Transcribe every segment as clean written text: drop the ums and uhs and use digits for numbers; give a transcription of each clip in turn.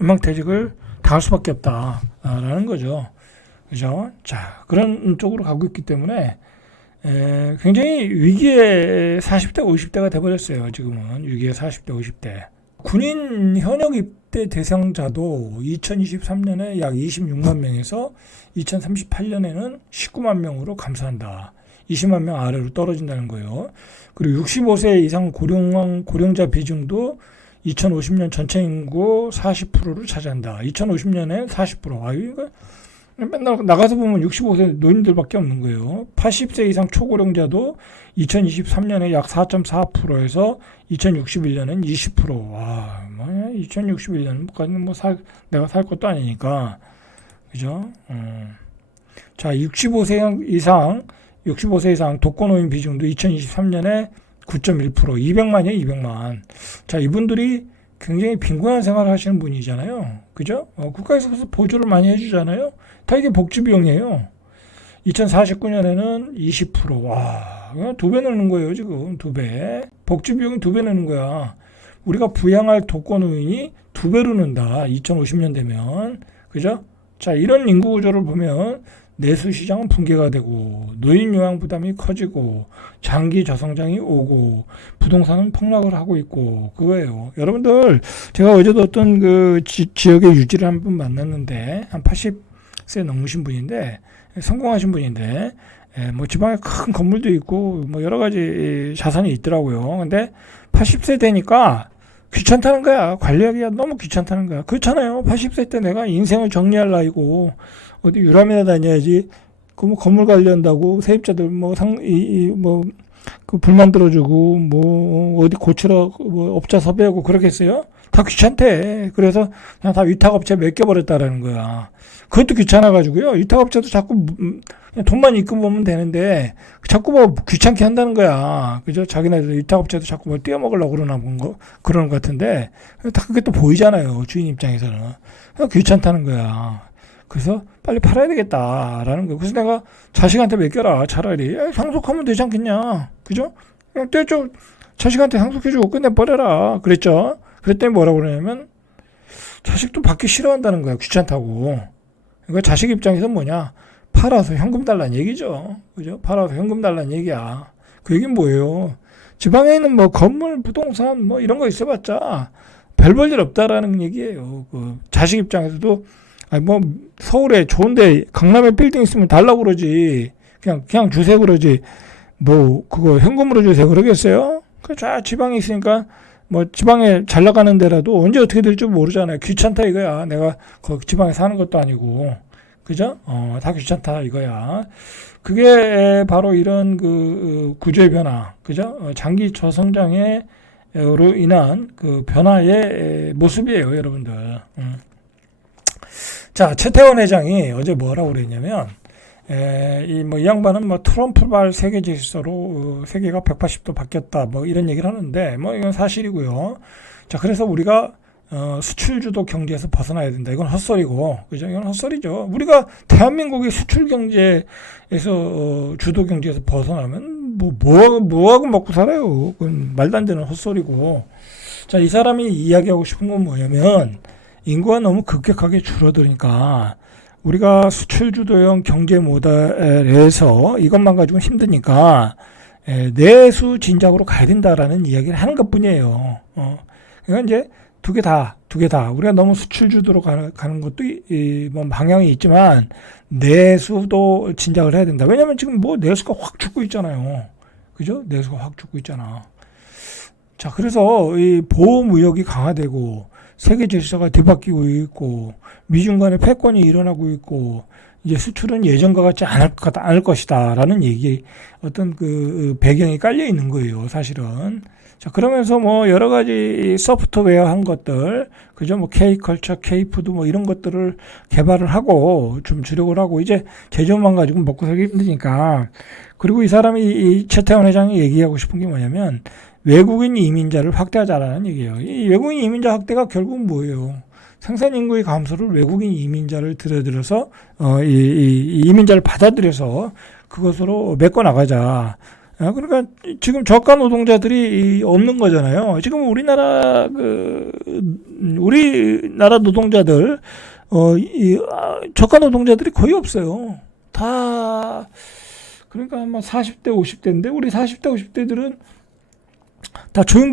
유망퇴직을 당할 수밖에 없다라는 거죠. 그죠? 자, 그런 쪽으로 가고 있기 때문에 굉장히 위기의 40대, 50대가 돼버렸어요. 지금은 위기의 40대, 50대. 군인 현역 입대 대상자도 2023년에 약 26만 명에서 2038년에는 19만 명으로 감소한다. 20만 명 아래로 떨어진다는 거예요. 그리고 65세 이상 고령자 비중도 2050년 전체 인구 40%를 차지한다. 2050년에 40%. 아, 이거 맨날 나가서 보면 65세 노인들밖에 없는 거예요. 80세 이상 초고령자도 2023년에 약 4.4%에서 2061년엔 20%. 와, 뭐야? 2061년까지는 내가 살 것도 아니니까. 그죠? 자, 65세 이상 독거노인 비중도 2023년에 9.1%, 200만이에요, 200만. 자, 이분들이 굉장히 빈곤한 생활을 하시는 분이잖아요. 그죠? 국가에서 보조를 많이 해주잖아요. 다 이게 복지 비용이에요. 2049년에는 20%. 와, 2배 느는 거예요, 지금. 2배. 복지 비용이 2배 느는 거야. 우리가 부양할 독거노인이 2배로 는다. 2050년 되면. 그죠? 자, 이런 인구 구조를 보면 내수 시장은 붕괴가 되고 노인 요양 부담이 커지고 장기 저성장이 오고 부동산은 폭락을 하고 있고 그거예요. 여러분들 제가 어제도 어떤 그 지역의 유지를 한 분 만났는데 한 80세 넘으신 분인데 성공하신 분인데 뭐 지방에 큰 건물도 있고 뭐 여러 가지 자산이 있더라고요. 근데 80세 되니까 귀찮다는 거야. 관리하기가 너무 귀찮다는 거야. 그렇잖아요. 80세 때 내가 인생을 정리할 나이고 어디 유람이나 다녀야지. 그 뭐 건물 관리한다고 세입자들 그 불만 들어주고 뭐 어디 고치러 뭐 업자 섭외하고 그러겠어요? 다 귀찮대. 그래서 그냥 다 위탁업체에 맡겨버렸다라는 거야. 그것도 귀찮아가지고요. 위탁업체도 자꾸 그냥 돈만 입금하면 되는데 자꾸 뭐 귀찮게 한다는 거야. 그죠? 자기네들 위탁업체도 자꾸 뭘 떼어먹으려고 그러는 것 같은데 다 그게 또 보이잖아요. 주인 입장에서는. 그냥 귀찮다는 거야. 그래서 빨리 팔아야 되겠다라는 거예요. 그래서 내가 자식한테 맡겨라. 차라리 상속하면 되지 않겠냐. 그죠? 그냥 떼줘. 자식한테 상속해주고 끝내버려라. 그랬죠. 그랬더니 뭐라고 그러냐면 자식도 받기 싫어한다는 거야. 귀찮다고. 그러니까 자식 입장에서 뭐냐. 팔아서 현금 달라는 얘기죠. 그죠? 팔아서 현금 달라는 얘기야. 그 얘기는 뭐예요? 지방에 있는 뭐 건물, 부동산 뭐 이런 거 있어봤자 별 볼 일 없다라는 얘기예요. 그 자식 입장에서도 아니 뭐 서울에 좋은데 강남에 빌딩 있으면 달라고 그러지. 그냥 주세요 그러지. 뭐 그거 현금으로 주세요 그러겠어요? 그 지방에 있으니까 뭐 지방에 잘 나가는 데라도 언제 어떻게 될지 모르잖아요. 귀찮다 이거야. 내가 그 지방에 사는 것도 아니고. 그죠? 다 귀찮다 이거야. 그게 바로 이런 그 구조의 변화. 그죠? 장기 저성장으로 인한 그 변화의 모습이에요, 여러분들. 자, 최태원 회장이 어제 뭐라고 그랬냐면, 이 양반은 뭐 트럼프발 세계 질서로 세계가 180도 바뀌었다, 뭐 이런 얘기를 하는데, 뭐 이건 사실이고요. 자, 그래서 우리가 수출 주도 경제에서 벗어나야 된다. 이건 헛소리고, 그죠? 이건 헛소리죠. 우리가 대한민국이 수출 경제에서 주도 경제에서 벗어나면 뭐하고 먹고 살아요. 그건 말도 안 되는 헛소리고. 자, 이 사람이 이야기하고 싶은 건 뭐냐면, 인구가 너무 급격하게 줄어드니까 우리가 수출 주도형 경제 모델에서 이것만 가지고 힘드니까 내수 진작으로 가야 된다라는 이야기를 하는 것뿐이에요. 그러니까 이제 두 개 다 우리가 너무 수출 주도로 가는 것도 뭐 방향이 있지만 내수도 진작을 해야 된다. 왜냐하면 지금 뭐 내수가 확 죽고 있잖아요. 그죠? 내수가 확 죽고 있잖아. 자, 그래서 이 보호무역이 강화되고 세계 질서가 뒤바뀌고 있고 미중 간의 패권이 일어나고 있고 이제 수출은 예전과 같지 않을 것이다라는 얘기 어떤 그 배경이 깔려 있는 거예요, 사실은. 자, 그러면서 뭐 여러 가지 소프트웨어 한 것들, 그죠? 뭐 K컬처, K푸드 뭐 이런 것들을 개발을 하고 좀 주력을 하고 이제 제조만 가지고 먹고 살기 힘드니까. 그리고 이 사람이 이 최태원 회장이 얘기하고 싶은 게 뭐냐면 외국인 이민자를 확대하자라는 얘기예요. 이 외국인 이민자 확대가 결국은 뭐예요? 생산 인구의 감소를 외국인 이민자를 들여들여서 이 이민자를 받아들여서 그것으로 메꿔 나가자. 그러니까 지금 저가 노동자들이 없는 거잖아요. 지금 우리나라 노동자들 저가 노동자들이 거의 없어요. 다 그러니까 아마 40대 50대인데 우리 40대 50대들은 다 좋은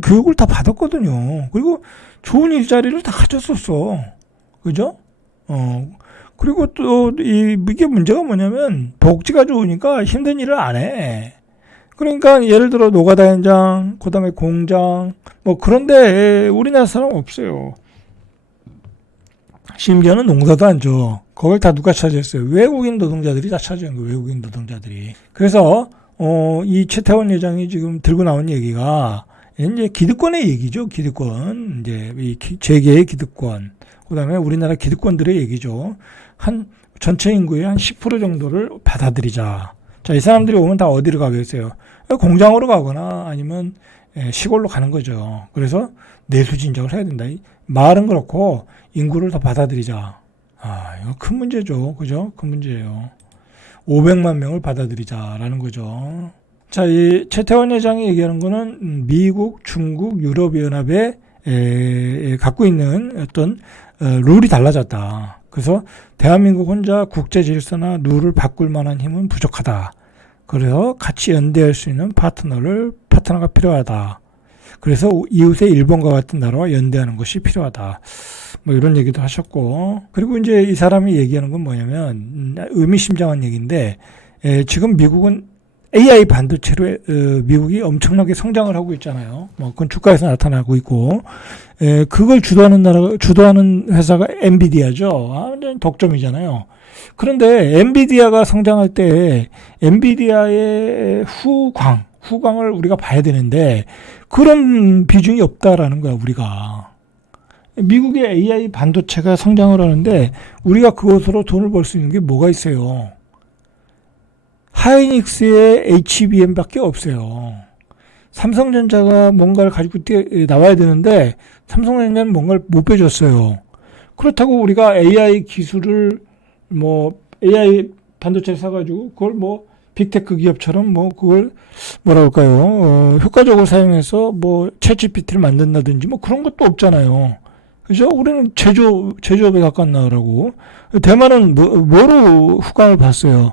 교육을 다 받았거든요. 그리고 좋은 일자리를 다 가졌었어. 그죠? 그리고 또 이게 문제가 뭐냐면 복지가 좋으니까 힘든 일을 안 해. 그러니까 예를 들어 노가다 현장, 그다음에 공장 뭐 그런데 우리나라 사람 없어요. 심지어는 농사도 안 줘. 그걸 다 누가 차지했어요? 외국인 노동자들이 다 차지한 거예요. 외국인 노동자들이. 그래서 이 최태원 회장이 지금 들고 나온 얘기가 이제 기득권의 얘기죠. 기득권. 이제 이 재계의 기득권. 그다음에 우리나라 기득권들의 얘기죠. 한 전체 인구의 한 10% 정도를 받아들이자. 자, 이 사람들이 오면 다 어디로 가겠어요? 공장으로 가거나 아니면 시골로 가는 거죠. 그래서 내수 진작을 해야 된다. 말은 그렇고 인구를 더 받아들이자. 이거 큰 문제죠. 그죠? 큰 문제예요. 500만 명을 받아들이자라는 거죠. 자, 이 최태원 회장이 얘기하는 거는 미국, 중국, 유럽연합에 갖고 있는 어떤 룰이 달라졌다. 그래서 대한민국 혼자 국제 질서나 룰을 바꿀 만한 힘은 부족하다. 그래서 같이 연대할 수 있는 파트너가 필요하다. 그래서 이웃의 일본과 같은 나라와 연대하는 것이 필요하다. 뭐 이런 얘기도 하셨고. 그리고 이제 이 사람이 얘기하는 건 뭐냐면 의미심장한 얘기인데 지금 미국은 AI 반도체로 미국이 엄청나게 성장을 하고 있잖아요. 뭐 그건 주가에서 나타나고 있고 그걸 주도하는 회사가 엔비디아죠. 완전 독점이잖아요. 그런데 엔비디아가 성장할 때 엔비디아의 후광을 우리가 봐야 되는데 그런 비중이 없다라는 거야. 우리가 미국의 AI 반도체가 성장을 하는데 우리가 그것으로 돈을 벌 수 있는 게 뭐가 있어요? 하이닉스의 HBM밖에 없어요. 삼성전자가 뭔가를 가지고 나와야 되는데 삼성전자는 뭔가를 못 빼줬어요. 그렇다고 우리가 AI 기술을 AI 반도체를 사가지고 그걸 빅테크 기업처럼 그걸 효과적으로 사용해서 챗 GPT를 만든다든지 그런 것도 없잖아요. 그죠? 우리는 제조업에 가까운 나라고. 대만은 뭐로 후광을 봤어요?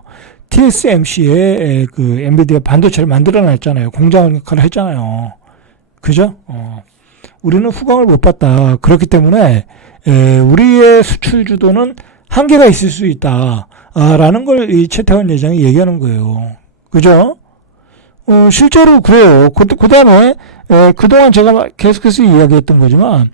TSMC에 그 엔비디아 반도체를 만들어냈잖아요. 공장 역할을 했잖아요. 그죠? 우리는 후광을 못 봤다. 그렇기 때문에 우리의 수출 주도는 한계가 있을 수 있다. 라는 걸 이 최태원 회장이 얘기하는 거예요. 그죠? 실제로 그래요. 그 다음에 그동안 제가 계속해서 이야기했던 거지만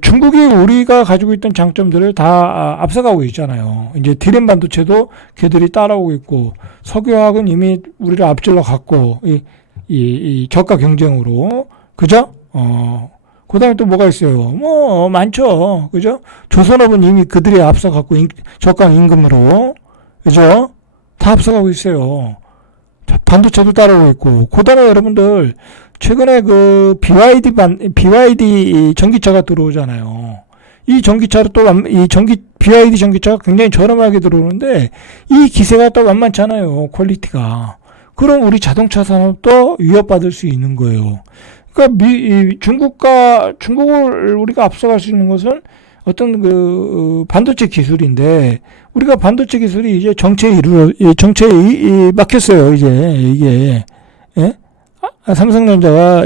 중국이 우리가 가지고 있던 장점들을 다 앞서가고 있잖아요. 이제 디램 반도체도 걔들이 따라오고 있고 석유화학은 이미 우리를 앞질러 갔고 이 저가 경쟁으로 그죠? 그다음에 또 뭐가 있어요? 많죠. 그죠? 조선업은 이미 그들이 앞서갔고 저가 임금으로 그죠? 다 앞서가고 있어요. 반도체도 따라오고 있고 그다음에 여러분들 최근에 그 BYD 전기차가 들어오잖아요. 이 전기차로 BYD 전기차가 굉장히 저렴하게 들어오는데 이 기세가 또 만만찮아요. 퀄리티가. 그럼 우리 자동차 산업도 위협받을 수 있는 거예요. 그러니까 중국을 우리가 앞서갈 수 있는 것은 어떤 반도체 기술인데 우리가 반도체 기술이 이제 정체에 막혔어요. 이제 이게 예? 삼성전자가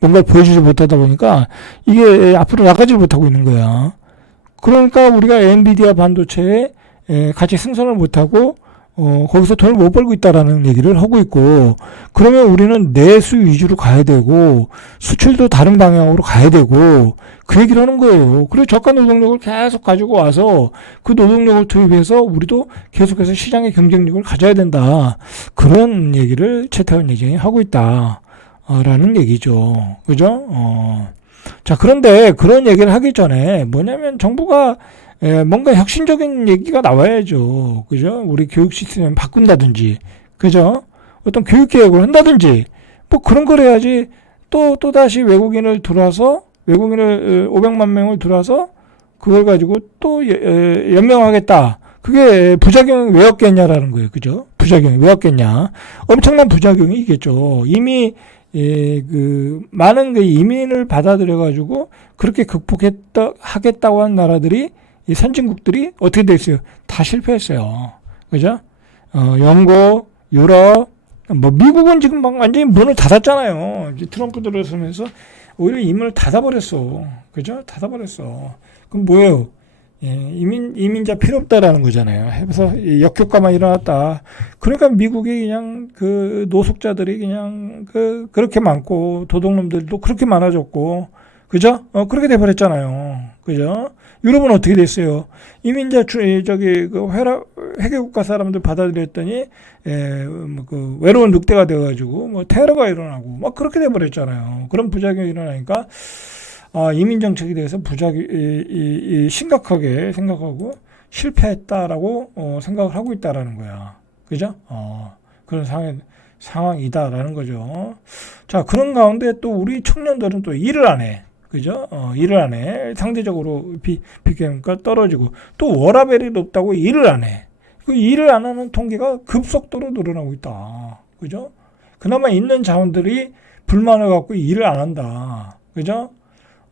뭔가를 보여주지 못하다 보니까 이게 앞으로 나가지 못하고 있는 거야. 그러니까 우리가 엔비디아 반도체에 같이 승선을 못하고 거기서 돈을 못 벌고 있다라는 얘기를 하고 있고, 그러면 우리는 내수 위주로 가야 되고 수출도 다른 방향으로 가야 되고 그 얘기를 하는 거예요. 그리고 저가 노동력을 계속 가지고 와서 그 노동력을 투입해서 우리도 계속해서 시장의 경쟁력을 가져야 된다. 그런 얘기를 최태원 회장이 하고 있다. 라는 얘기죠. 그죠? 자, 그런데 그런 얘기를 하기 전에 뭐냐면 정부가 뭔가 혁신적인 얘기가 나와야죠. 그죠? 우리 교육 시스템을 바꾼다든지, 그죠? 어떤 교육 계획을 한다든지, 그런 걸 해야지 또다시 외국인을 500만 명을 들어와서 그걸 가지고 또 연명하겠다. 그게 부작용이 왜 없겠냐라는 거예요. 그죠? 부작용이 왜 없겠냐. 엄청난 부작용이 있겠죠. 이미, 많은 그 이민을 받아들여가지고 그렇게 하겠다고 한 나라들이, 이 선진국들이 어떻게 됐어요? 다 실패했어요. 그죠? 영국, 유럽, 뭐, 미국은 지금 막 완전히 문을 닫았잖아요. 이제 트럼프 들어서면서 오히려 이민을 닫아버렸어. 그죠? 닫아버렸어. 그럼 뭐예요? 예, 이민자 필요 없다라는 거잖아요. 해서 역효과만 일어났다. 그러니까 미국이 그냥 그 노숙자들이 그냥 그렇게 많고 도둑놈들도 그렇게 많아졌고, 그죠? 그렇게 돼버렸잖아요. 그죠? 유럽은 어떻게 됐어요? 이민자 회계국가 사람들 받아들였더니 외로운 늑대가 돼가지고 뭐 테러가 일어나고 막 그렇게 돼버렸잖아요. 그런 부작용이 일어나니까 이민 정책에 대해서 심각하게 생각하고 실패했다라고 생각을 하고 있다라는 거야. 그죠? 그런 상황이다라는 거죠. 자, 그런 가운데 또 우리 청년들은 또 일을 안 해. 그죠? 일을 안 해. 상대적으로 비교하니까 떨어지고 또 워라밸이 높다고 일을 안 해. 그 일을 안 하는 통계가 급속도로 늘어나고 있다. 그죠? 그나마 있는 자원들이 불만을 갖고 일을 안 한다. 그죠?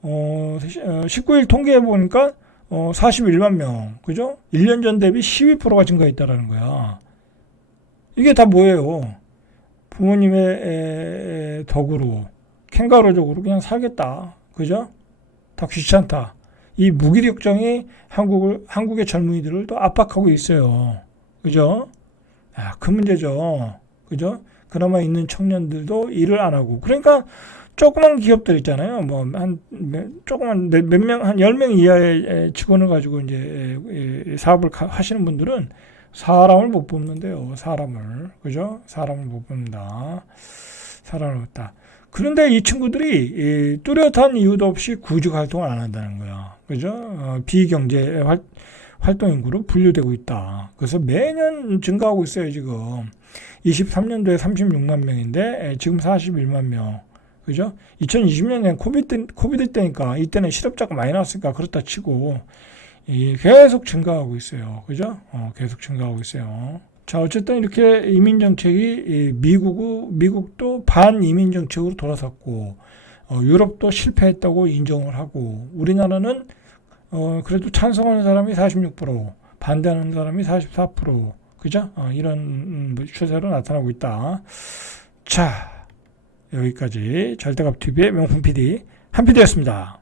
19일 통계해 보니까 41만 명. 그죠? 1년 전 대비 12%가 증가했다라는 거야. 이게 다 뭐예요? 부모님의 덕으로 캥거루적으로 그냥 살겠다. 그죠? 다 귀찮다. 이 무기력정이 한국의 젊은이들을 또 압박하고 있어요. 그죠? 그 문제죠. 그죠? 그나마 있는 청년들도 일을 안 하고. 그러니까 조그만 기업들 있잖아요. 뭐, 조그만 몇 명, 한 10명 이하의 직원을 가지고 이제 사업을 하시는 분들은 사람을 못 뽑는데요. 사람을. 그죠? 사람을 못 뽑는다. 사람을 못 뽑다. 그런데 이 친구들이 뚜렷한 이유도 없이 구직 활동을 안 한다는 거야. 그죠? 비경제 활동 인구로 분류되고 있다. 그래서 매년 증가하고 있어요, 지금. 23년도에 36만 명인데, 지금 41만 명. 그죠? 2020년에 코비드 때니까, 이때는 실업자가 많이 나왔으니까 그렇다 치고, 계속 증가하고 있어요. 그죠? 계속 증가하고 있어요. 자, 어쨌든 이렇게 이민 정책이 미국도 반이민 정책으로 돌아섰고, 유럽도 실패했다고 인정을 하고, 우리나라는 그래도 찬성하는 사람이 46%, 반대하는 사람이 44%, 그죠? 이런 추세로 나타나고 있다. 자, 여기까지 절대값 TV의 명품 PD 한 PD였습니다.